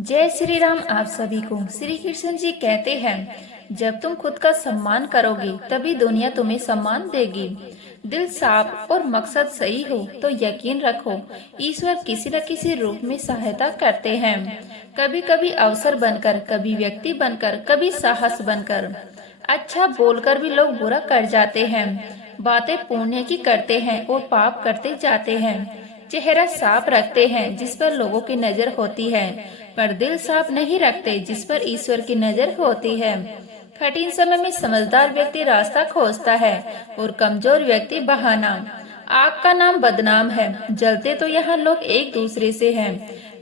जय श्री राम। आप सभी को श्री कृष्ण जी कहते हैं, जब तुम खुद का सम्मान करोगे तभी दुनिया तुम्हें सम्मान देगी। दिल साफ और मकसद सही हो तो यकीन रखो, ईश्वर किसी न किसी रूप में सहायता करते हैं। कभी कभी अवसर बनकर, कभी व्यक्ति बनकर, कभी साहस बनकर। अच्छा बोलकर भी लोग बुरा कर जाते हैं। बातें पुण्य की करते हैं और पाप करते जाते हैं। चेहरा साफ रखते हैं जिस पर लोगों की नजर होती है, पर दिल साफ नहीं रखते जिस पर ईश्वर की नजर होती है। कठिन समय में समझदार व्यक्ति रास्ता खोजता है और कमजोर व्यक्ति बहाना। आग का नाम बदनाम है, जलते तो यहाँ लोग एक दूसरे से हैं।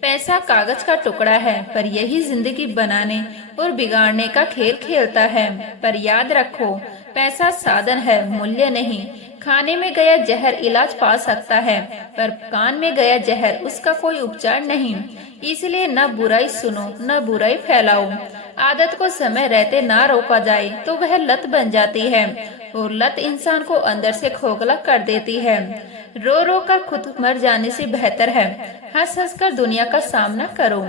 पैसा कागज का टुकड़ा है, पर यही जिंदगी बनाने और बिगाड़ने का खेल खेलता है। पर याद रखो, पैसा साधन है, मूल्य नहीं। खाने में गया जहर इलाज पा सकता है, पर कान में गया जहर उसका कोई उपचार नहीं। इसलिए न बुराई सुनो, न बुराई फैलाओ। आदत को समय रहते ना रोका जाए तो वह लत बन जाती है, और लत इंसान को अंदर से खोखला कर देती है। रो रो कर खुद मर जाने से बेहतर है हंस हंस कर दुनिया का सामना करो।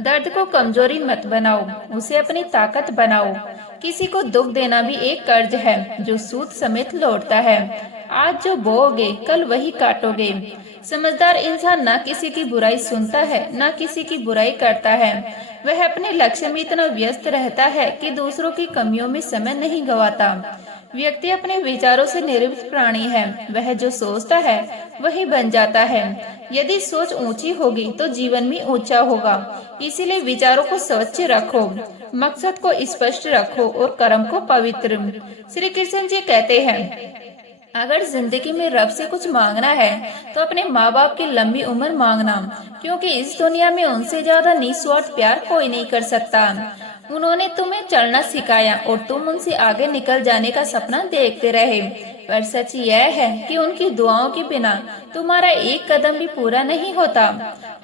दर्द को कमजोरी मत बनाओ, उसे अपनी ताकत बनाओ। किसी को दुख देना भी एक कर्ज है जो सूद समेत लौटता है। आज जो बोओगे कल वही काटोगे। समझदार इंसान ना किसी की बुराई सुनता है, ना किसी की बुराई करता है। वह अपने लक्ष्य में इतना व्यस्त रहता है कि दूसरों की कमियों में समय नहीं गंवाता। व्यक्ति अपने विचारों से निर्मित प्राणी है, वह जो सोचता है वही बन जाता है। यदि सोच ऊंची होगी तो जीवन भी ऊंचा होगा। इसीलिए विचारों को स्वच्छ रखो, मकसद को स्पष्ट रखो और कर्म को पवित्र। श्री कृष्ण जी कहते हैं, अगर जिंदगी में रब से कुछ मांगना है तो अपने माँ बाप की लंबी उम्र मांगना, क्योंकि इस दुनिया में उनसे ज्यादा निस्वार्थ प्यार कोई नहीं कर सकता। उन्होंने तुम्हें चलना सिखाया और तुम उनसे आगे निकल जाने का सपना देखते रहे, पर सच यह है कि उनकी दुआओं के बिना तुम्हारा एक कदम भी पूरा नहीं होता।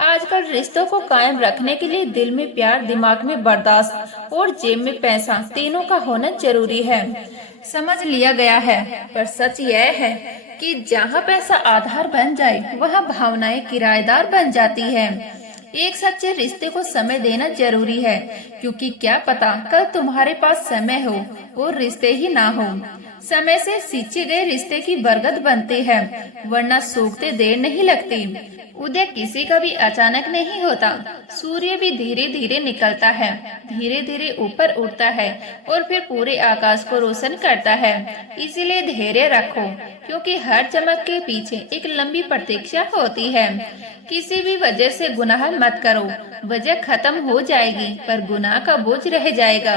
आजकल रिश्तों को कायम रखने के लिए दिल में प्यार, दिमाग में बर्दाश्त और जेब में पैसा, तीनों का होना जरूरी है। समझ लिया गया है, पर सच यह है कि जहाँ पैसा आधार बन जाए वहाँ भावनाएं किराएदार बन जाती है। एक सच्चे रिश्ते को समय देना जरूरी है, क्योंकि क्या पता कल तुम्हारे पास समय हो और रिश्ते ही ना हो। समय से सींचे गए रिश्ते की बरगद बनती है, वरना सूखते देर नहीं लगती। उदय किसी का भी अचानक नहीं होता। सूर्य भी धीरे धीरे निकलता है, धीरे धीरे ऊपर उठता है और फिर पूरे आकाश को रोशन करता है। इसीलिए धैर्य रखो, क्योंकि हर चमक के पीछे एक लंबी प्रतीक्षा होती है। किसी भी वजह से गुनाह मत करो, वजह खत्म हो जाएगी पर गुनाह का बोझ रह जाएगा।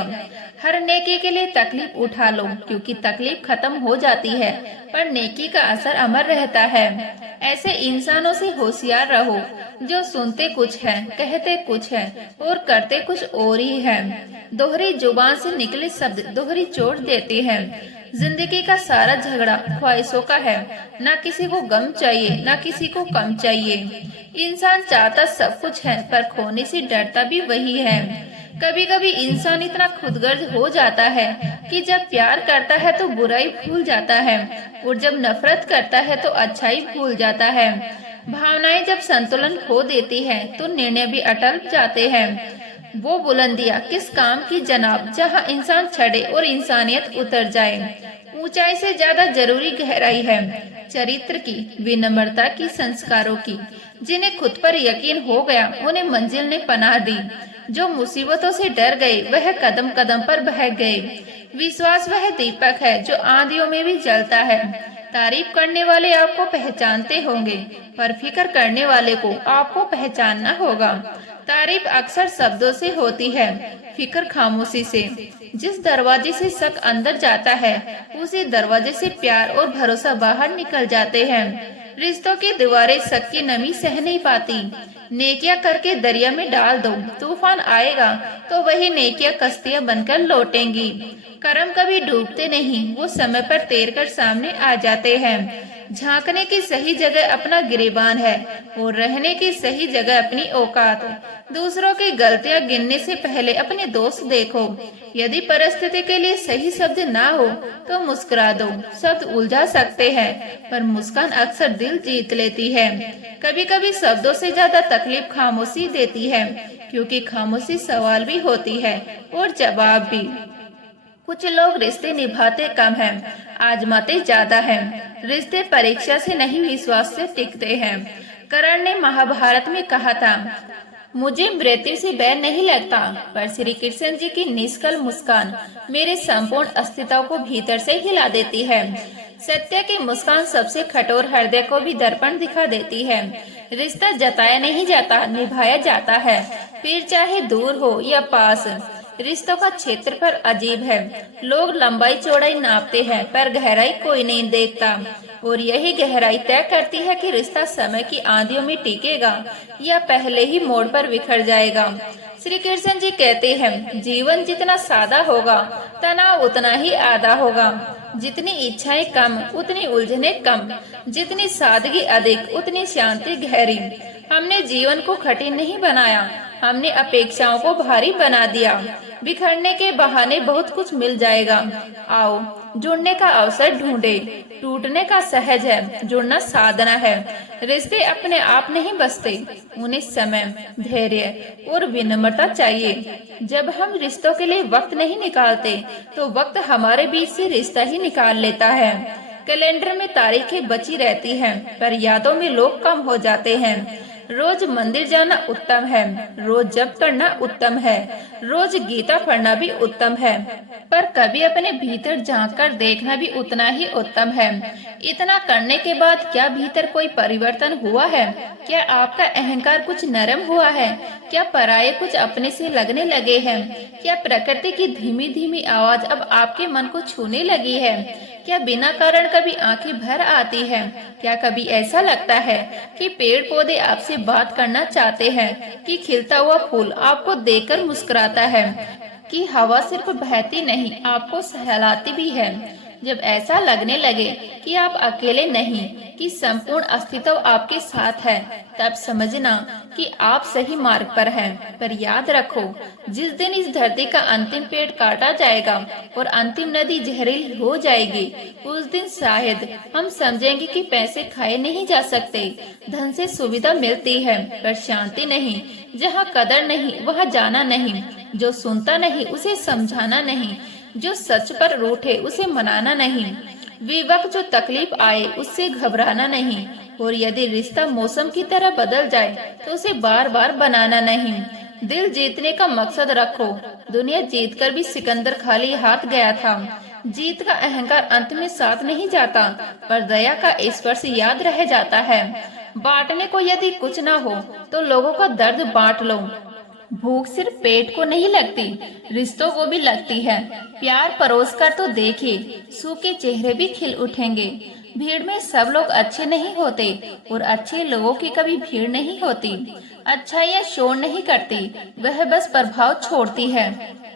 हर नेकी के लिए तकलीफ उठा लो, क्योंकि तकलीफ खत्म हो जाती है पर नेकी का असर अमर रहता है। ऐसे इंसानों से होशियार रहो जो सुनते कुछ है, कहते कुछ है और करते कुछ और ही है। दोहरी जुबान से निकले शब्द दोहरी चोट देते हैं। जिंदगी का सारा झगड़ा ख्वाहिशों का है, ना किसी को गम चाहिए ना किसी को कम चाहिए। इंसान चाहता सब कुछ है, पर खोने से डरता भी वही है। कभी कभी इंसान इतना खुदगर्ज हो जाता है कि जब प्यार करता है तो बुराई भूल जाता है, और जब नफरत करता है तो अच्छाई भूल जाता है। भावनाएं जब संतुलन खो देती है तो निर्णय भी अटल जाते हैं। वो बुलंदियां किस काम की जनाब, जहां इंसान चढ़े और इंसानियत उतर जाए। ऊंचाई से ज्यादा जरूरी गहराई है चरित्र की, विनम्रता की, संस्कारों की। जिन्हें खुद पर यकीन हो गया उन्हें मंजिल ने पनाह दी। जो मुसीबतों से डर गए वह कदम कदम पर बह गए। विश्वास वह दीपक है जो आंधियों में भी जलता है। तारीफ करने वाले आपको पहचानते होंगे, पर फिक्र करने वाले को आपको पहचानना होगा। तारीफ अक्सर शब्दों से होती है, फिक्र खामोशी से। जिस दरवाजे से शक अंदर जाता है उसी दरवाजे से प्यार और भरोसा बाहर निकल जाते हैं। रिश्तों की दीवारें शक की नमी सह नहीं पाती। नेकियां करके दरिया में डाल दो, तूफान आएगा तो वही नेकियां कश्तियां बनकर लौटेंगी। कर्म कभी डूबते नहीं, वो समय पर तैर कर सामने आ जाते हैं। झांकने की सही जगह अपना गिरेबान है और रहने की सही जगह अपनी औकात। दूसरों की गलतियां गिनने से पहले अपने दोस्त देखो। यदि परिस्थिति के लिए सही शब्द ना हो तो मुस्कुरा दो। शब्द उलझा सकते हैं, पर मुस्कान अक्सर दिल जीत लेती है। कभी कभी शब्दों से ज्यादा तकलीफ खामोशी देती है, क्योंकि खामोशी सवाल भी होती है और जवाब भी। कुछ लोग रिश्ते निभाते कम हैं, आजमाते ज्यादा हैं। रिश्ते परीक्षा से नहीं, विश्वास से टिकते हैं। कर्ण ने महाभारत में कहा था, मुझे मृत्यु से बैर नहीं लगता, पर श्री कृष्ण जी की निष्कल मुस्कान मेरे संपूर्ण अस्तित्व को भीतर से हिला देती है। सत्य की मुस्कान सबसे कठोर हृदय को भी दर्पण दिखा देती है। रिश्ता जताया नहीं जाता, निभाया जाता है, फिर चाहे दूर हो या पास। रिश्तों का क्षेत्रफल अजीब है। लोग लंबाई चौड़ाई नापते हैं, पर गहराई कोई नहीं देखता। और यही गहराई तय करती है कि रिश्ता समय की आंधियों में टिकेगा या पहले ही मोड़ पर बिखर जाएगा। श्री कृष्ण जी कहते हैं, जीवन जितना सादा होगा, तनाव उतना ही आधा होगा। जितनी इच्छाएं कम, उतनी उलझने कम। जितनी सादगी अधिक, उतनी शांति गहरी। हमने जीवन को कठिन नहीं बनाया, हमने अपेक्षाओं को भारी बना दिया। बिखरने के बहाने बहुत कुछ मिल जाएगा। आओ, जुड़ने का अवसर ढूंढे। टूटने का सहज है, जुड़ना साधना है। रिश्ते अपने आप नहीं बसते, उन्हें समय, धैर्य और विनम्रता चाहिए। जब हम रिश्तों के लिए वक्त नहीं निकालते, तो वक्त हमारे बीच से रिश्ता ही निकाल लेता है। कैलेंडर में तारीखें बची रहती हैं, पर यादों में लोग कम हो जाते हैं। रोज मंदिर जाना उत्तम है, रोज जप करना उत्तम है, रोज गीता पढ़ना भी उत्तम है, पर कभी अपने भीतर झांक कर देखना भी उतना ही उत्तम है। इतना करने के बाद क्या भीतर कोई परिवर्तन हुआ है? क्या आपका अहंकार कुछ नरम हुआ है? क्या पराये कुछ अपने से लगने लगे हैं? क्या प्रकृति की धीमी धीमी आवाज अब आपके मन को छूने लगी है? क्या बिना कारण कभी आंखें भर आती है? क्या कभी ऐसा लगता है कि पेड़ पौधे आपसे बात करना चाहते हैं, कि खिलता हुआ फूल आपको देखकर मुस्कुराता है, कि हवा सिर्फ बहती नहीं, आपको सहलाती भी है? जब ऐसा लगने लगे कि आप अकेले नहीं, कि संपूर्ण अस्तित्व आपके साथ है, तब समझना कि आप सही मार्ग पर हैं। पर याद रखो, जिस दिन इस धरती का अंतिम पेड़ काटा जाएगा और अंतिम नदी जहरीली हो जाएगी, उस दिन शायद हम समझेंगे कि पैसे खाए नहीं जा सकते। धन से सुविधा मिलती है, पर शांति नहीं। जहाँ कदर नहीं, वहाँ जाना नहीं। जो सुनता नहीं, उसे समझाना नहीं। जो सच पर रूठे, उसे मनाना नहीं। विवक्त जो तकलीफ आए, उससे घबराना नहीं। और यदि रिश्ता मौसम की तरह बदल जाए, तो उसे बार बार बनाना नहीं। दिल जीतने का मकसद रखो। दुनिया जीतकर भी सिकंदर खाली हाथ गया था। जीत का अहंकार अंत में साथ नहीं जाता, पर दया का स्पर्श याद रह जाता है। बांटने को यदि कुछ न हो, तो लोगों का दर्द बांट लो। भूख सिर्फ पेट को नहीं लगती, रिश्तों को भी लगती है। प्यार परोस कर तो देखिए, सूखे चेहरे भी खिल उठेंगे। भीड़ में सब लोग अच्छे नहीं होते, और अच्छे लोगों की कभी भीड़ नहीं होती। अच्छाइयाँ शोर नहीं करती, वह बस प्रभाव छोड़ती है।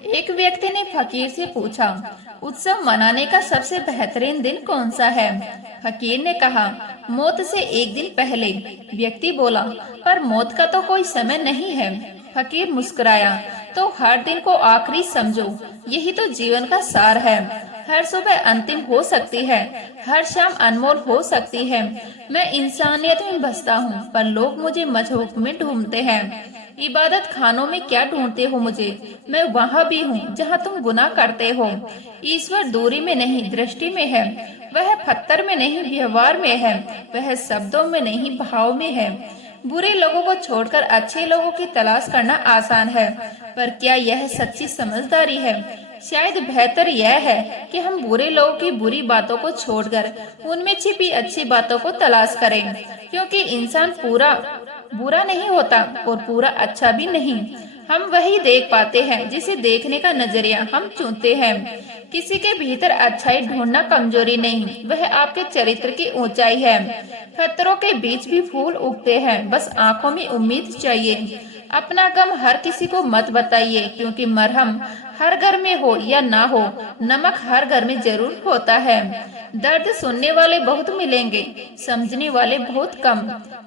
एक व्यक्ति ने फकीर से पूछा, उत्सव मनाने का सबसे बेहतरीन दिन कौन सा है? फकीर ने कहा, मौत से एक दिन पहले। व्यक्ति बोला, पर मौत का तो कोई समय नहीं है। फकीर मुस्कुराया, तो हर दिन को आखिरी समझो, यही तो जीवन का सार है। हर सुबह अंतिम हो सकती है, हर शाम अनमोल हो सकती है। मैं इंसानियत में बसता हूँ, पर लोग मुझे मजहूब में ढूंढते हैं। इबादत खानों में क्या ढूंढते हो मुझे? मैं वहाँ भी हूँ जहाँ तुम गुनाह करते हो। ईश्वर दूरी में नहीं, दृष्टि में है। वह पत्थर में नहीं, व्यवहार में है। वह शब्दों में नहीं, भाव में है। बुरे लोगों को छोड़कर अच्छे लोगों की तलाश करना आसान है, पर क्या यह सच्ची समझदारी है? शायद बेहतर यह है कि हम बुरे लोगों की बुरी बातों को छोड़कर उनमें छिपी अच्छी बातों को तलाश करें, क्योंकि इंसान पूरा बुरा नहीं होता और पूरा अच्छा भी नहीं। हम वही देख पाते हैं जिसे देखने का नजरिया हम चुनते हैं। किसी के भीतर अच्छाई ढूंढना कमजोरी नहीं, वह आपके चरित्र की ऊंचाई है। खतरों के बीच भी फूल उगते हैं, बस आंखों में उम्मीद चाहिए। अपना गम हर किसी को मत बताइए, क्योंकि मरहम हर घर में हो या ना हो, नमक हर घर में जरूर होता है। दर्द सुनने वाले बहुत मिलेंगे, समझने वाले बहुत कम।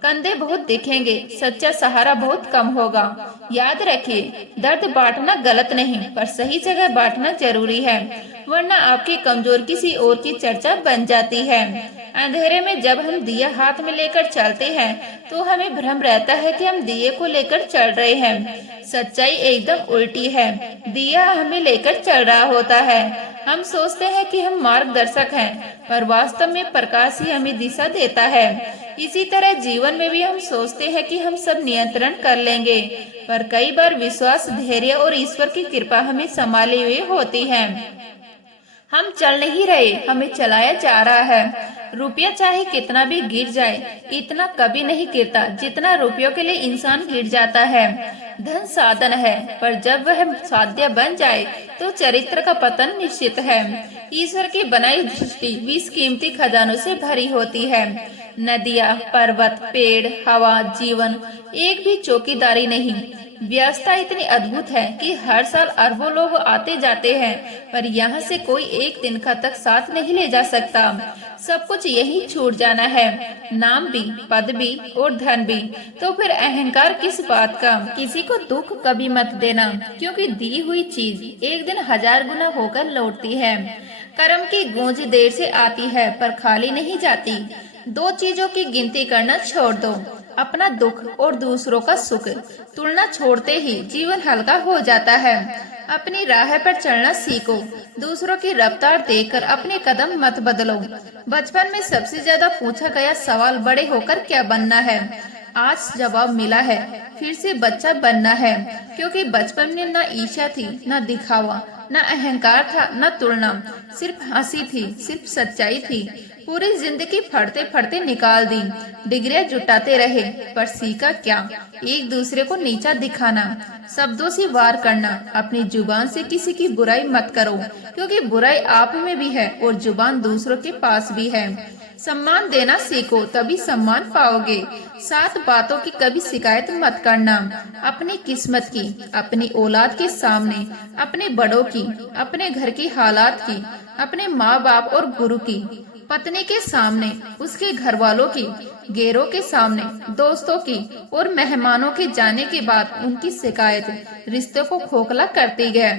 कंधे बहुत दिखेंगे, सच्चा सहारा बहुत कम होगा। याद रखिए, दर्द बांटना गलत नहीं, पर सही जगह बांटना जरूरी है, वरना आपकी कमजोर किसी और की चर्चा बन जाती है। अंधेरे में जब हम दिया हाथ में लेकर चलते हैं तो हमें भ्रम रहता है कि हम दिए को लेकर चल रहे हैं। सच्चाई एकदम उल्टी है, दिया हमें लेकर चल रहा होता है। हम सोचते हैं कि हम मार्गदर्शक हैं, पर वास्तव में प्रकाश ही हमें दिशा देता है। इसी तरह जीवन में भी हम सोचते हैं कि हम सब नियंत्रण कर लेंगे, पर कई बार विश्वास, धैर्य और ईश्वर की कृपा हमें संभाले हुए होती है। हम चल नहीं रहे, हमें चलाया जा रहा है। रुपया चाहे कितना भी गिर जाए, इतना कभी नहीं गिरता जितना रुपयों के लिए इंसान गिर जाता है। धन साधन है, पर जब वह साध्य बन जाए तो चरित्र का पतन निश्चित है। ईश्वर की बनाई दृष्टि 20 कीमती खजानों से भरी होती है। नदियाँ, पर्वत, पेड़, हवा, जीवन, एक भी चौकीदारी नहीं। व्यवस्था इतनी अद्भुत है कि हर साल अरबों लोग आते जाते हैं, पर यहाँ से कोई एक दिन का तक साथ नहीं ले जा सकता। सब कुछ यही छूट जाना है, नाम भी, पद भी और धन भी। तो फिर अहंकार किस बात का? किसी को दुख कभी मत देना, क्योंकि दी हुई चीज एक दिन 1000 गुना होकर लौटती है। कर्म की गूंज देर से आती है, पर खाली नहीं जाती। 2 चीजों की गिनती करना छोड़ दो, अपना दुख और दूसरों का सुख। तुलना छोड़ते ही जीवन हल्का हो जाता है। अपनी राह पर चलना सीखो, दूसरों की रफ्तार देखकर अपने कदम मत बदलो। बचपन में सबसे ज्यादा पूछा गया सवाल बड़े होकर क्या बनना है, आज जवाब मिला है, फिर से बच्चा बनना है। क्योंकि बचपन में न ईर्ष्या थी, न दिखावा, न अहंकार था, न तुलना। सिर्फ हंसी थी, सिर्फ सच्चाई थी। पूरी जिंदगी फटते फटते निकाल दी, डिग्रियां जुटाते रहे, पर सीखा क्या? एक दूसरे को नीचा दिखाना, शब्दों से वार करना। अपनी जुबान से किसी की बुराई मत करो, क्योंकि बुराई आप में भी है और जुबान दूसरों के पास भी है। सम्मान देना सीखो, तभी सम्मान पाओगे। 7 बातों की कभी शिकायत मत करना, अपनी किस्मत की, अपनी औलाद के सामने, अपने बड़ों की, अपने घर की हालात की, अपने माँ बाप और गुरु की, पत्नी के सामने, उसके घर वालों की, गैरों के सामने, दोस्तों की और मेहमानों के जाने के बाद उनकी शिकायत रिश्तों को खोखला करती है।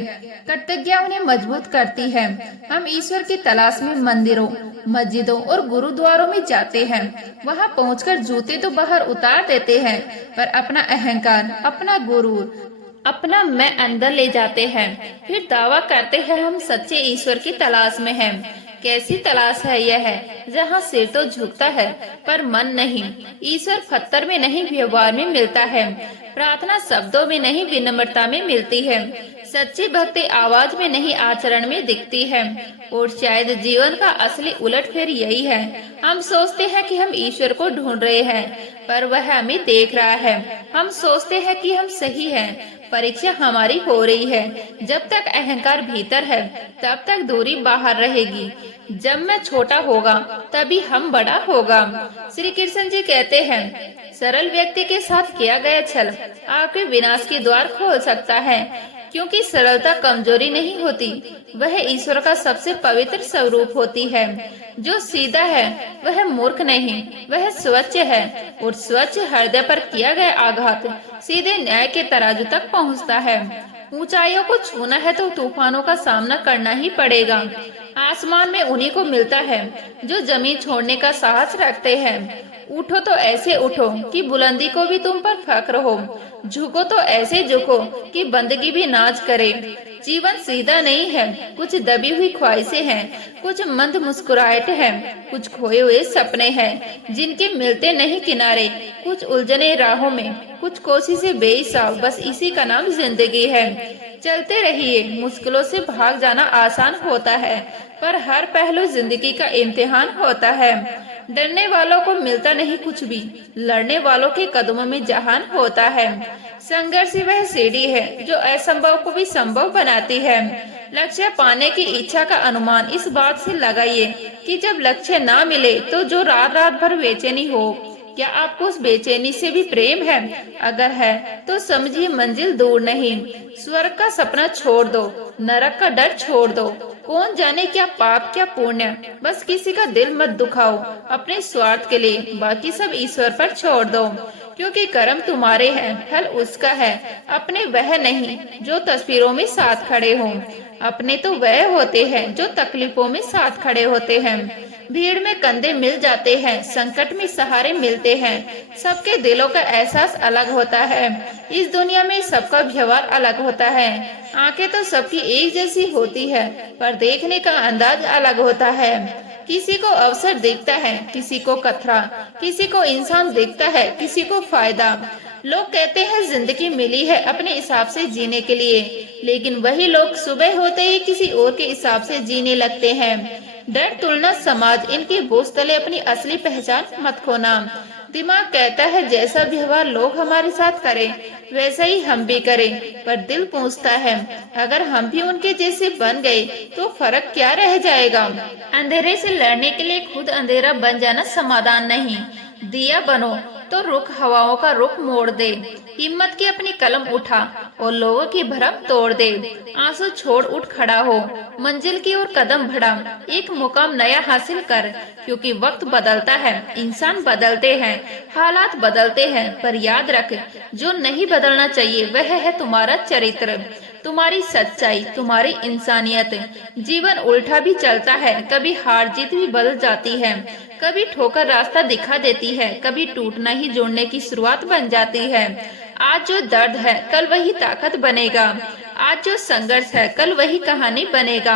कृतज्ञता उन्हें मजबूत करती है। हम ईश्वर की तलाश में मंदिरों, मस्जिदों और गुरुद्वारों में जाते हैं। वहां पहुंचकर जूते तो बाहर उतार देते हैं, पर अपना अहंकार, अपना गुरूर, अपना मैं अंदर ले जाते हैं। फिर दावा करते हैं हम सच्चे ईश्वर की तलाश में हैं। कैसी तलाश है यह है, जहाँ सिर तो झुकता है पर मन नहीं। ईश्वर पत्थर में नहीं, व्यवहार में मिलता है। प्रार्थना शब्दों में नहीं, विनम्रता में मिलती है। सच्ची भक्ति आवाज में नहीं, आचरण में दिखती है। और शायद जीवन का असली उलटफेर यही है। हम सोचते हैं कि हम ईश्वर को ढूंढ रहे हैं, पर वह हमें देख रहा है। हम सोचते हैं कि हम सही हैं, परीक्षा हमारी हो रही है। जब तक अहंकार भीतर है, तब तक दूरी बाहर रहेगी। जब मैं छोटा होगा, तभी हम बड़ा होगा। श्री कृष्ण जी कहते हैं, सरल व्यक्ति के साथ किया गया छल आपके विनाश के द्वार खोल सकता है। क्योंकि सरलता कमजोरी नहीं होती, वह ईश्वर का सबसे पवित्र स्वरूप होती है। जो सीधा है वह मूर्ख नहीं, वह स्वच्छ है। और स्वच्छ हृदय पर किया गया आघात सीधे न्याय के तराजू तक पहुंचता है। ऊंचाइयों को छूना है तो तूफानों का सामना करना ही पड़ेगा। आसमान में उन्हीं को मिलता है जो जमीन छोड़ने का साहस रखते हैं। उठो तो ऐसे उठो कि बुलंदी को भी तुम पर फक्र हो। झुको तो ऐसे झुको कि बंदगी भी नाच करे। जीवन सीधा नहीं है, कुछ दबी हुई ख्वाहिशें हैं, कुछ मंद मुस्कुराहट है, कुछ खोए हुए सपने हैं जिनके मिलते नहीं किनारे, कुछ उलझने राहों में, कुछ कोशिशें बेहिसाब। बस इसी का नाम जिंदगी है। चलते रहिए। मुश्किलों से भाग जाना आसान होता है, पर हर पहलू जिंदगी का इम्तिहान होता है। डरने वालों को मिलता नहीं कुछ भी, लड़ने वालों के कदमों में जहान होता है। संघर्ष वह सीढ़ी है जो असंभव को भी संभव बनाती है। लक्ष्य पाने की इच्छा का अनुमान इस बात से लगाइए कि जब लक्ष्य ना मिले तो जो रात रात भर बेचैनी हो, क्या आपको उस बेचैनी से भी प्रेम है? अगर है तो समझिए मंजिल दूर नहीं। स्वर्ग का सपना छोड़ दो, नरक का डर छोड़ दो। कौन जाने क्या पाप क्या पुण्य, बस किसी का दिल मत दुखाओ अपने स्वार्थ के लिए, बाकी सब ईश्वर पर छोड़ दो। क्योंकि कर्म तुम्हारे हैं, फल उसका है, अपने वह नहीं जो तस्वीरों में साथ खड़े हों। अपने तो वह होते हैं जो तकलीफों में साथ खड़े होते हैं। भीड़ में कंधे मिल जाते हैं, संकट में सहारे मिलते हैं। सबके दिलों का एहसास अलग होता है, इस दुनिया में सबका व्यवहार अलग होता है। आंखें तो सबकी एक जैसी होती है, पर देखने का अंदाज अलग होता है। किसी को अवसर दिखता है, किसी को खतरा, किसी को इंसान दिखता है, किसी को फायदा। लोग कहते हैं जिंदगी मिली है अपने हिसाब से जीने के लिए, लेकिन वही लोग सुबह होते ही किसी और के हिसाब से जीने लगते हैं। डर, तुलना, समाज, इनके बोझ तले अपनी असली पहचान मत खोना। दिमाग कहता है जैसा व्यवहार लोग हमारे साथ करें वैसा ही हम भी करें, पर दिल पूछता है अगर हम भी उनके जैसे बन गए तो फर्क क्या रह जाएगा। अंधेरे से लड़ने के लिए खुद अंधेरा बन जाना समाधान नहीं। दिया बनो तो रुख हवाओं का रुख मोड़ दे। हिम्मत की अपनी कलम उठा और लोगों की भरम तोड़ दे। आंसू छोड़ उठ खड़ा हो, मंजिल की ओर कदम बढ़ा, एक मुकाम नया हासिल कर। क्योंकि वक्त बदलता है, इंसान बदलते हैं, हालात बदलते हैं, पर याद रख जो नहीं बदलना चाहिए वह है तुम्हारा चरित्र, तुम्हारी सच्चाई, तुम्हारी इंसानियत। जीवन उल्टा भी चलता है, कभी हार जीत भी बदल जाती है, कभी ठोकर रास्ता दिखा देती है, कभी टूटना ही जोड़ने की शुरुआत बन जाती है। आज जो दर्द है कल वही ताकत बनेगा, आज जो संघर्ष है कल वही कहानी बनेगा,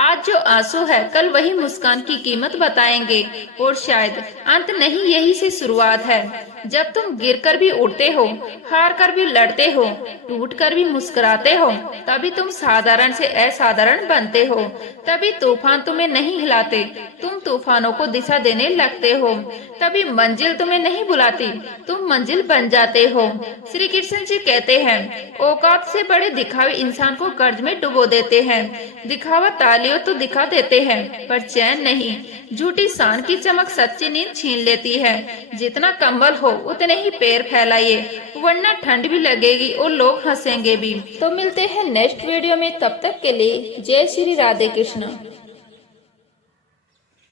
आज जो आंसू है कल वही मुस्कान की कीमत बताएंगे। और शायद अंत नहीं, यही से शुरुआत है। जब तुम गिरकर भी उठते हो, हार कर भी लड़ते हो, टूट कर भी मुस्कुराते हो, तभी तुम साधारण से असाधारण बनते हो। तभी तूफान तुम्हें नहीं हिलाते, तुम तूफानों को दिशा देने लगते हो। तभी मंजिल तुम्हें नहीं बुलाती, तुम मंजिल बन जाते हो। श्री कृष्ण जी कहते हैं औकात से बड़े दिखावे इंसान को कर्ज में डुबो देते हैं। दिखावा तालियों तो दिखा देते हैं, पर चैन नहीं। झूठी शान की चमक सच्ची नींद छीन लेती है। जितना कंबल हो उतने ही पैर फैलाइए, वरना ठंड भी लगेगी और लोग हंसेंगे भी। तो मिलते हैं नेक्स्ट वीडियो में, तब तक के लिए जय श्री राधे कृष्ण।